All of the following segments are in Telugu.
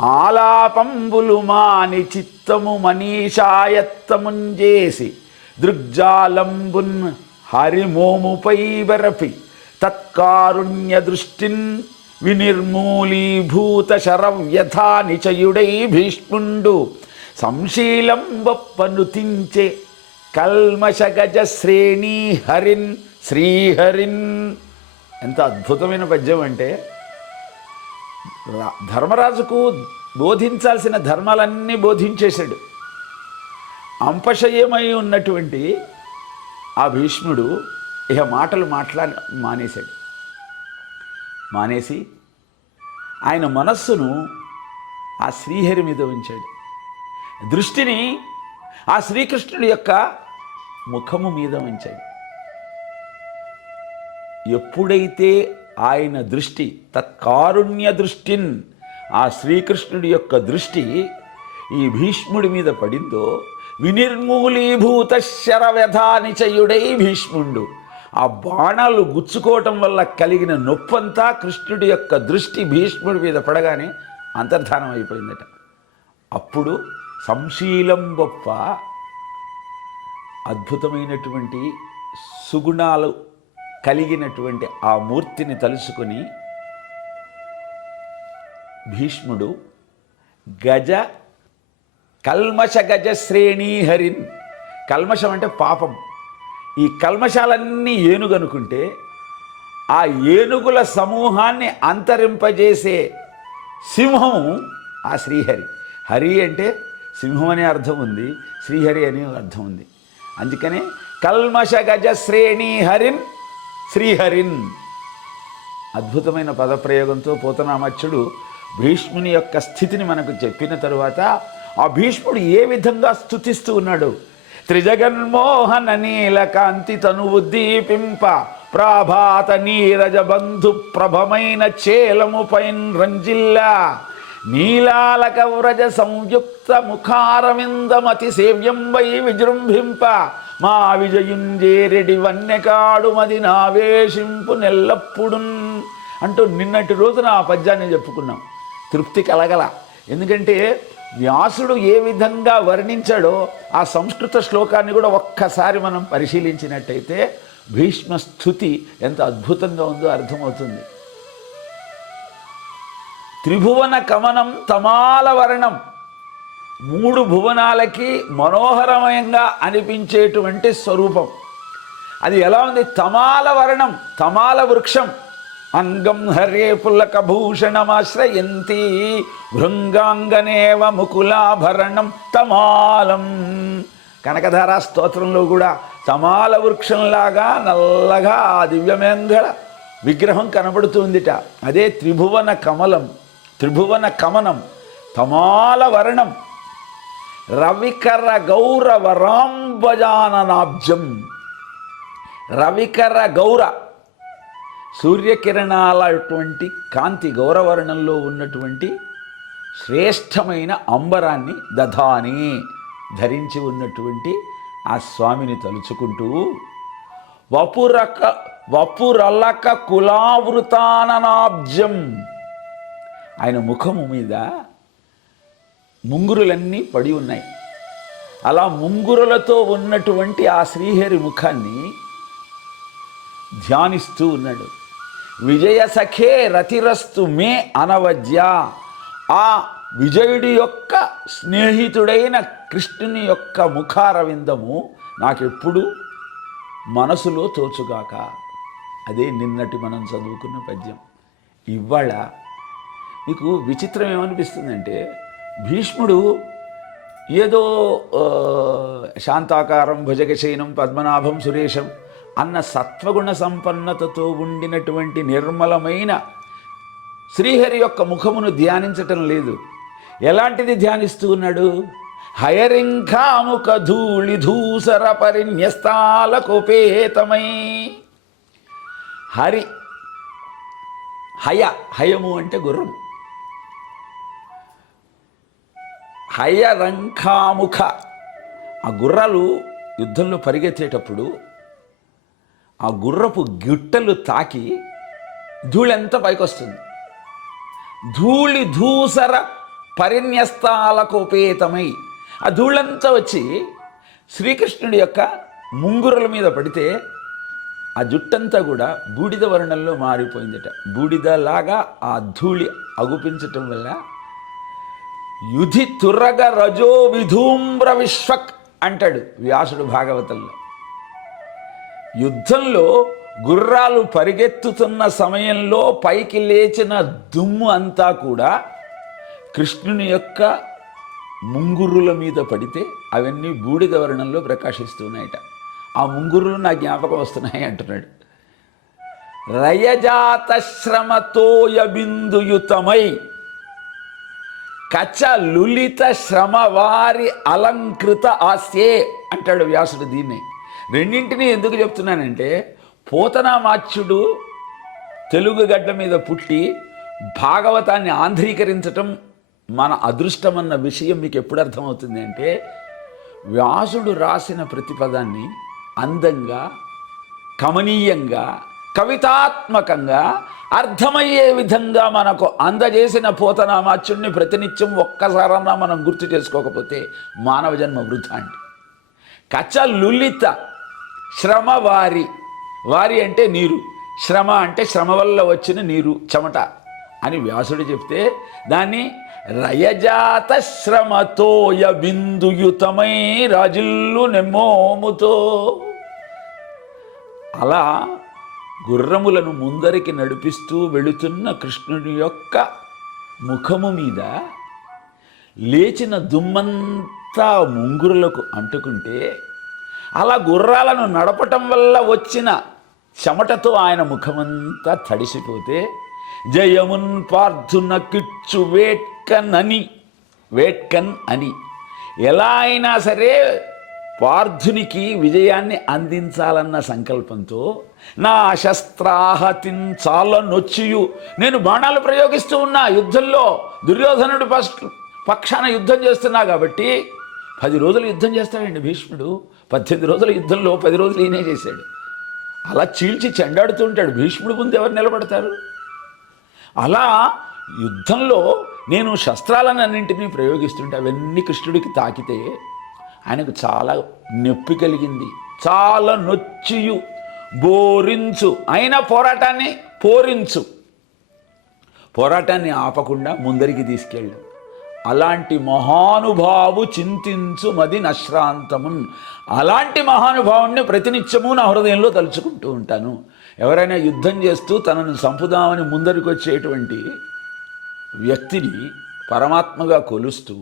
ఆలాపంబులు మాని చిత్తము మనీషాయత్తముంజేసి దృగ్జాలంబున్ హరిమోముపై బరపి తత్కారుణ్య దృష్టిన్ వినిర్మూలీభూత శరవ్యథా నిచయుడై భీష్ముండు సంశీలం బొప్పనుతించే కల్మషగజ శ్రేణీ హరిన్ శ్రీహరిన్. ఎంత అద్భుతమైన పద్యం అంటే, ధర్మరాజుకు బోధించాల్సిన ధర్మాలన్నీ బోధించేశాడు. అంపశయమై ఉన్నటువంటి ఆ భీష్ముడు ఇక మాటలు మానేశాడు. మానేసి ఆయన మనస్సును ఆ శ్రీహరి మీద ఉంచాడు. దృష్టిని ఆ శ్రీకృష్ణుడి యొక్క ముఖము మీద ఉంచాడు. ఎప్పుడైతే ఆయన దృష్టి తత్కారుణ్య దృష్టిన్, ఆ శ్రీకృష్ణుడి యొక్క దృష్టి ఈ భీష్ముడి మీద పడిందో, వినిర్మూలీభూత శరవ్యధానిచయుడై భీష్ముండు, ఆ బాణాలు గుచ్చుకోవటం వల్ల కలిగిన నొప్పంతా కృష్ణుడి యొక్క దృష్టి భీష్ముడి మీద పడగానే అంతర్ధానం అయిపోయిందట. అప్పుడు సంశీలం గొప్ప అద్భుతమైనటువంటి సుగుణాలు కలిగినటువంటి ఆ మూర్తిని తలుసుకొని భీష్ముడు కల్మష గజ శ్రేణీ హరిన్, కల్మషం అంటే పాపం, ఈ కల్మషాలన్నీ ఏనుగనుకుంటే ఆ ఏనుగుల సమూహాన్ని అంతరింపజేసే సింహం ఆ శ్రీహరి. హరి అంటే సింహం అనే అర్థం ఉంది, శ్రీహరి అనే అర్థం ఉంది. అందుకనే కల్మష గజ శ్రేణీ హరిన్ శ్రీహరిన్. అద్భుతమైన పదప్రయోగంతో పోతనామచ్చుడు భీష్ముని యొక్క స్థితిని మనకు చెప్పిన తరువాత ఆ భీష్ముడు ఏ విధంగా స్తుతిస్తూ ఉన్నాడు. త్రిజగన్మోహన నీలకాంతి తనువుద్దీపింప ప్రాభాత నీరజ బంధు ప్రభమైన చేలముపైన్ రంజిల్లా నీలాలక వ్రజ సంయుక్త ముఖారవిందమతి సేవ్యం వై విజృంభింప మా విజయుంజేరెడి వన్యకాడు మది నావేశింపు నెల్లప్పుడున్ అంటూ నిన్నటి రోజున ఆ పద్యాన్ని చెప్పుకున్నాం. తృప్తి కలగల. ఎందుకంటే వ్యాసుడు ఏ విధంగా వర్ణించాడో ఆ సంస్కృత శ్లోకాన్ని కూడా ఒక్కసారి మనం పరిశీలించినట్టయితే భీష్మ స్తుతి ఎంత అద్భుతంగా ఉందో అర్థమవుతుంది. త్రిభువన కమనం తమాల వర్ణం, మూడు భువనాలకి మనోహరమయంగా అనిపించేటువంటి స్వరూపం. అది ఎలా ఉంది? తమాల వర్ణం, తమాల వృక్షం. అంగం హరే పుల్లక భూషణమాశ్రయంతి భృంగాంగనేవ ముకులాభరణం తమాలం. కనకధారా స్తోత్రంలో కూడా తమాల వృక్షంలాగా నల్లగా ఆ దివ్యమంగళ విగ్రహం కనబడుతుందిట. అదే త్రిభువన కమలం, త్రిభువన కమనం, తమాల వర్ణం. రవికర గౌరవ రాంబజాననాబ్జం. రవికర గౌర, సూర్యకిరణాలటువంటి కాంతి గౌరవర్ణంలో ఉన్నటువంటి శ్రేష్టమైన అంబరాన్ని దధాని ధరించి ఉన్నటువంటి ఆ స్వామిని తలుచుకుంటూ వపురలక కులావృతాననాబ్జం, ఆయన ముఖము మీద ముంగురులన్నీ పడి ఉన్నాయి. అలా ముంగురులతో ఉన్నటువంటి ఆ శ్రీహరి ముఖాన్ని ధ్యానిస్తూ ఉన్నాడు. విజయ సఖే రతిరస్తు మే అనవద్య, ఆ విజయుడి యొక్క స్నేహితుడైన కృష్ణుని యొక్క ముఖారవిందము నాకెప్పుడు మనసులో తోచుగాక. అదే నిన్నటి మనం చదువుకున్న పద్యం. ఇవాళ మీకు విచిత్రం ఏమనిపిస్తుందంటే, భీష్ముడు ఏదో శాంతాకారం భుజగశయనం పద్మనాభం సురేశం అన్న సత్వగుణ సంపన్నతతో ఉండినటువంటి నిర్మలమైన శ్రీహరి యొక్క ముఖమును ధ్యానించటం లేదు. ఎలాంటిది ధ్యానిస్తూ ఉన్నాడు? హయరింఖాముఖ ధూళి ధూసర పరిన్యస్తాలకోపేతమై. హరి హయము అంటే గుర్రం. హయరంఖాముఖ, ఆ గుర్రాలు యుద్ధంలో పరిగెత్తేటప్పుడు ఆ గుర్రపు గిట్టలు తాకి ధూళి ఎంత పైకి వస్తుంది. ధూళి ధూసర పరిన్యస్తాలకోపేతమై ఆ ధూళంతా వచ్చి శ్రీకృష్ణుడి యొక్క ముంగురుల మీద పడితే ఆ జుట్టంతా కూడా బూడిద వర్ణంలో మారిపోయిందట. బూడిదలాగా ఆ ధూళి అగుపించటం వల్ల యుధి తుర్రగ రజో విధూమ్ర విశ్వక్ అంటాడు వ్యాసుడు భాగవతంలో. యుద్ధంలో గుర్రాలు పరిగెత్తుతున్న సమయంలో పైకి లేచిన దుమ్ము అంతా కూడా కృష్ణుని యొక్క ముంగురుల మీద పడితే అవన్నీ బూడిద వర్ణంలో ప్రకాశిస్తున్నాయట. ఆ ముంగురులు నా జ్ఞాపకం వస్తున్నాయి అంటున్నాడు. రయజాత శ్రమతోయ బిందుయుతమై కచ లులిత శ్రమవారి అలంకృత ఆస్యే అంటాడు వ్యాసుడు. దీన్ని రెండింటినీ ఎందుకు చెప్తున్నానంటే, పోతనామాచ్యుడు తెలుగు గడ్డ మీద పుట్టి భాగవతాన్ని ఆంధ్రీకరించటం మన అదృష్టమన్న విషయం మీకు ఎప్పుడు అర్థమవుతుంది అంటే, వ్యాసుడు రాసిన ప్రతిపదాన్ని అందంగా, కమనీయంగా, కవితాత్మకంగా అర్థమయ్యే విధంగా మనకు అందజేసిన పోతనామాచ్యుడిని ప్రతినిత్యం ఒక్కసారన్నా మనం గుర్తు చేసుకోకపోతే మానవ జన్మ వృధా అండి. కచ లులిత శ్రమ వారి, వారి అంటే నీరు, శ్రమ అంటే శ్రమ వల్ల వచ్చిన నీరు, చెమట అని వ్యాసుడు చెప్తే దాన్ని రయజాత శ్రమతోయ బిందుయుతమై రాజిల్లు నెమ్మోముతో, అలా గుర్రములను ముందరికి నడిపిస్తూ వెళుతున్న కృష్ణుని యొక్క ముఖము మీద లేచిన దుమ్మంతా ముంగురులకు అంటుకుంటే, అలా గుర్రాలను నడపటం వల్ల వచ్చిన చెమటతో ఆయన ముఖమంతా తడిసిపోతే, జయమున్ పార్థున కిచ్చు వేట్కన్ అని ఎలా అయినా సరే పార్థునికి విజయాన్ని అందించాలన్న సంకల్పంతో నా శస్త్రాహతిన్ చాలా నొచ్చియు, నేను బాణాలు ప్రయోగిస్తూ ఉన్నా యుద్ధంలో, దుర్యోధనుడు పక్షాన యుద్ధం చేస్తున్నా కాబట్టి 10 రోజులు యుద్ధం చేస్తాడండి భీష్ముడు. 18 రోజుల యుద్ధంలో 10 రోజులు ఈయనే చేశాడు. అలా చీల్చి చెండాడుతూ ఉంటాడు. భీష్ముడు ముందు ఎవరు నిలబడతారు? అలా యుద్ధంలో నేను శస్త్రాలన్నింటినీ ప్రయోగిస్తుంటే అవన్నీ కృష్ణుడికి తాకితే ఆయనకు చాలా నొప్పి కలిగింది. చాలా నొచ్చియు బోరించు, అయినా పోరాటాన్ని ఆపకుండా ముందరికి తీసుకెళ్ళు. అలాంటి మహానుభావు చింతించు మది నశ్రాంతమున్, అలాంటి మహానుభావుణ్ణి ప్రతినిత్యము నా హృదయంలో తలుచుకుంటూ ఉంటాను. ఎవరైనా యుద్ధం చేస్తూ తనను చంపుదామని ముందరికి వచ్చేటువంటి వ్యక్తిని పరమాత్మగా కొలుస్తూ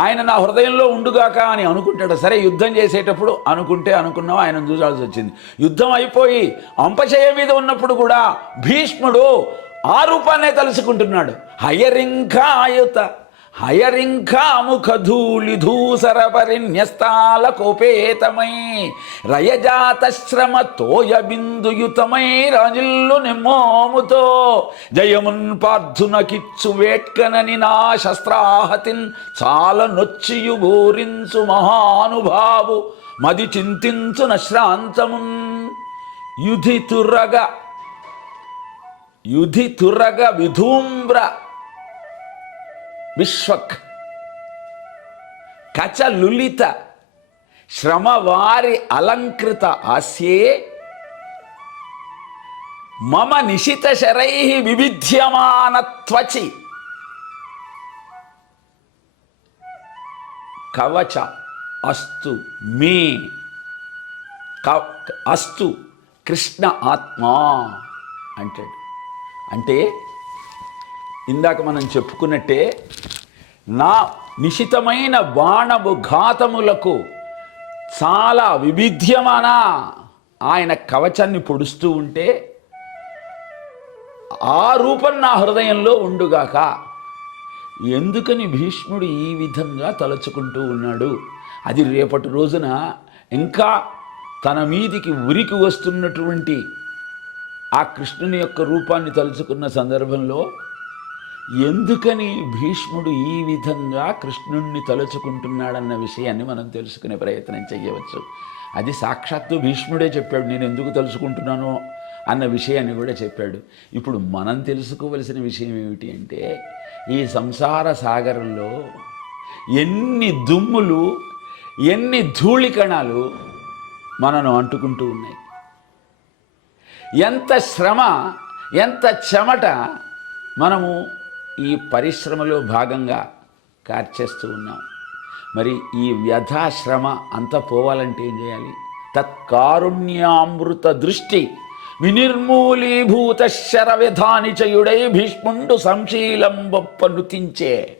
ఆయన నా హృదయంలో ఉండుగాక అని అనుకుంటాడు. సరే, యుద్ధం చేసేటప్పుడు అనుకున్నాం, ఆయన చూడాల్సి వచ్చింది. యుద్ధం అయిపోయి అంపశయ మీద ఉన్నప్పుడు కూడా భీష్ముడు ఆ రూపాన్నే తలుచుకుంటున్నాడు. హయరింఖాముఖధూళి ధూసర పరిన్యస్తాల కోపేతమై రయజాత శ్రమ తోయ బిందుయుతమై రాజిల్లు నిమ్మోముతో జయమున్ పార్థున కిచ్చు వేట్కనని నా శస్త్రాహతిన్ చాలా నొచ్చియు బోరించు మహానుభావు మది చింతించు నశ్రాంతమున్ యుధి తుర్రగ విధూమ్ర విశ్వక్ కచ లులిత శ్రమవారి అలంకృత ఆస్యే మమ నిశిత శరై వివిధ్యమాన త్వచి కవచ అస్తు మే అస్తు కృష్ణ ఆత్మా అంటాడు. అంటే ఇందాక మనం చెప్పుకున్నట్టే నా నిశితమైన బాణము ఘాతములకు చాలా వివిధ్యమాన ఆయన కవచాన్ని పొడుస్తూ ఉంటే ఆ రూపం నా హృదయంలో ఉండుగాక. ఎందుకని భీష్ముడు ఈ విధంగా తలచుకుంటూ ఉన్నాడు? అది రేపటి రోజున ఇంకా తన మీదికి ఉరికి వస్తున్నటువంటి ఆ కృష్ణుని యొక్క రూపాన్ని తలుచుకున్న సందర్భంలో ఎందుకని భీష్ముడు ఈ విధంగా కృష్ణుణ్ణి తలుచుకుంటున్నాడన్న విషయాన్ని మనం తెలుసుకునే ప్రయత్నం చేయవచ్చు. అది సాక్షాత్తు భీష్ముడే చెప్పాడు. నేను ఎందుకు తలుచుకుంటున్నానో అన్న విషయాన్ని కూడా చెప్పాడు. ఇప్పుడు మనం తెలుసుకోవలసిన విషయం ఏమిటి అంటే, ఈ సంసార సాగరంలో ఎన్ని దుమ్ములు, ఎన్ని ధూళికణాలు మనను అంటుకుంటూ ఉన్నాయి. ఎంత శ్రమ, ఎంత చెమట మనము ఈ పరిశ్రమలో భాగంగా కార్చేస్తూ ఉన్నాం. మరి ఈ వ్యధాశ్రమ అంతా పోవాలంటే ఏం చేయాలి? తత్కారుణ్యామృత దృష్టి వినిర్మూలీభూత శరవిధానిచయుడై భీష్ముండు సంశీలంబొప్పనుతించే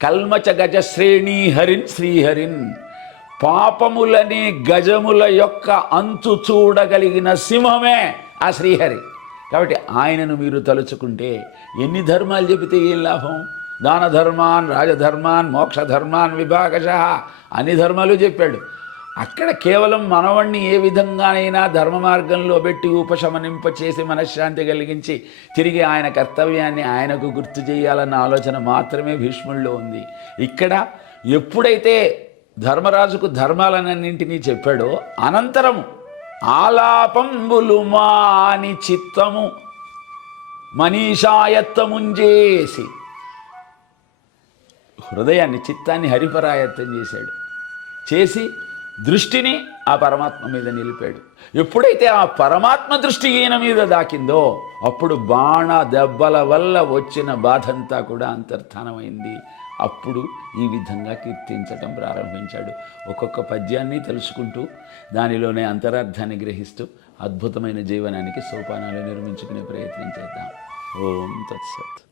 కల్మచ గజ శ్రేణీ హరిన్ శ్రీహరిన్ పాపములని గజముల యొక్క అంతు చూడగలిగిన సింహమే ఆ శ్రీహరి. కాబట్టి ఆయనను మీరు తలుచుకుంటే ఎన్ని ధర్మాలు చెబితే ఏం లాభం? దాన ధర్మాన్, రాజధర్మాన్, మోక్ష ధర్మాన్ విభాగశః అన్ని ధర్మాలు చెప్పాడు. అక్కడ కేవలం మనవణ్ణి ఏ విధంగానైనా ధర్మ మార్గంలో పెట్టి ఉపశమనింప చేసి మనశ్శాంతి కలిగించి తిరిగి ఆయన కర్తవ్యాన్ని ఆయనకు గుర్తు చేయాలన్న ఆలోచన మాత్రమే భీష్ముల్లో ఉంది. ఇక్కడ ఎప్పుడైతే ధర్మరాజుకు ధర్మాలన్నింటినీ చెప్పాడో అనంతరము ఆలాపంబులు మాని చిత్తము మనీషాయత్తముంజేసి హృదయాన్ని, చిత్తాన్ని హరిపరాయత్తం చేసి దృష్టిని ఆ పరమాత్మ మీద నిలిపాడు. ఎప్పుడైతే ఆ పరమాత్మ దృష్టి ఈయన మీద దాకిందో అప్పుడు బాణ దెబ్బల వల్ల వచ్చిన బాధంతా కూడా అంతర్ధానమైంది. అప్పుడు ఈ విధంగా కీర్తించటం ప్రారంభించాడు. ఒక్కొక్క పద్యాన్ని తెలుసుకుంటూ దానిలోనే అంతరార్థాన్ని గ్రహిస్తూ అద్భుతమైన జీవనానికి సోపానాలు నిర్మించుకునే ప్రయత్నం చేద్దాం. ఓం తత్సత్.